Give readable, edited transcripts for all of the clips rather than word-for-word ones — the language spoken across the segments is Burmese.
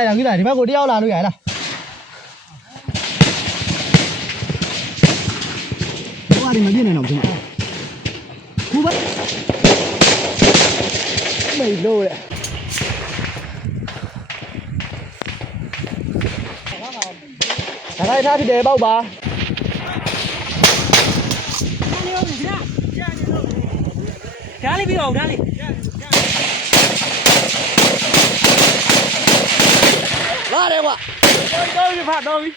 ဆိုင်တော့ကြီးလာဒီဘက်ကိုတယောက်လာလို့ရလားဟိုကဒီမပြည့်နေတော့ဒီမှာခုပဲမေးလို့လေဒါလိုက်ထားဖြစ်တယ်ပေါ့ပါဒါလေးပြီးတော့ဒါလေးလာတယ်ကွာတော့ဖတ်တော့ပြီ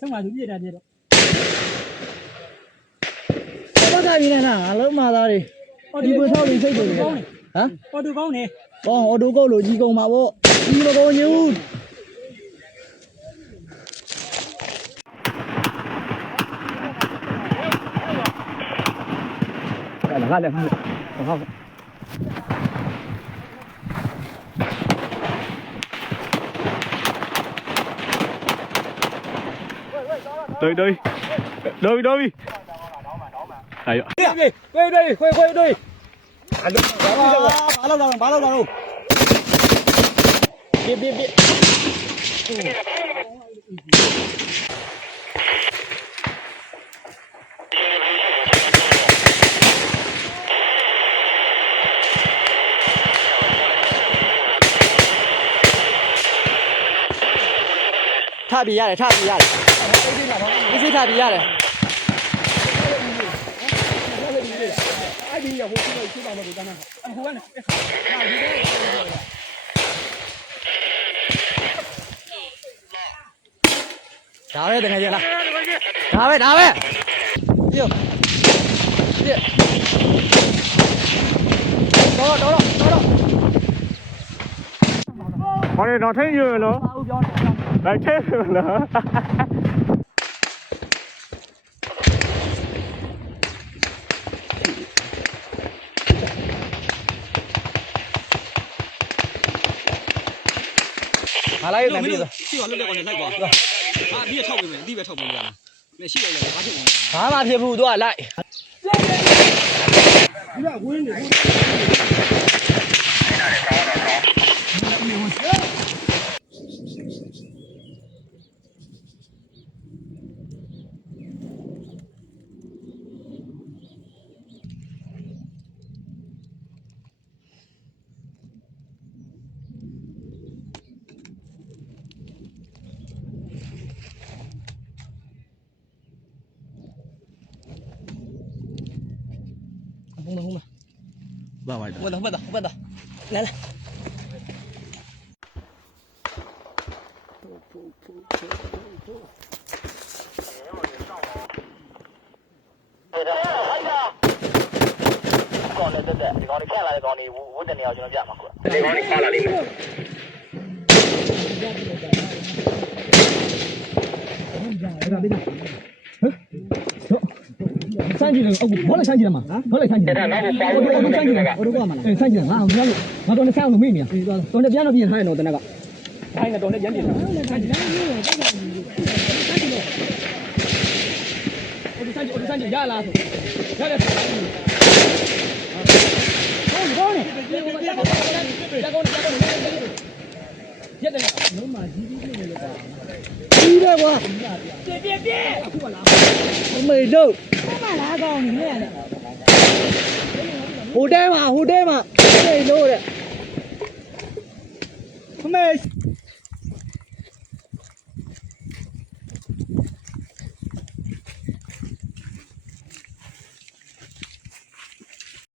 ဆုံးပါသူပြည့်တာပြည့်တော့ဘာသာပြင်းနေတာအလုံးမသားတွေဒီကိုထောက်ပြီးစိတ်တွေဟမ်အော်တိုကောင်းနေကောင်းအော်တိုကောက်လို့ကြီးကုန်ပါဗောကြီးမကုန်ညူ来来，我靠！对，哎呀！对，会！拔喽！别！差别ရတယ်ဒီစိတ်差别ရတယ်အဲ့ဒီရဟိုရှိပါမယ်ဒီကနေ့ဟိုကနေဒါပဲတကယ်ကြီးလားဒါပဲပြည့်တော်ဟောနေတော့ထိန်ရလို့来这个了，哪来有难逼的？去往那边往前来过，啊，你也超不了，你别超不了，那现在来拿去，啥嘛铁不多来。红吧，我等，来，讲的对，你讲你看了，讲你我等你要就能变嘛，你讲你发了里面。三级的我来三级的嘛，我来三级的，我三级的，我都过嘛了，三级的，我到那三个都没呢，到那边那边还有那个，还有到那边边，三级的，我三级压拉走，压来，高呢，加高，接着能买GD的吧？低的我，别，我没肉。哪高你呢？好低嘛，没肉的，没。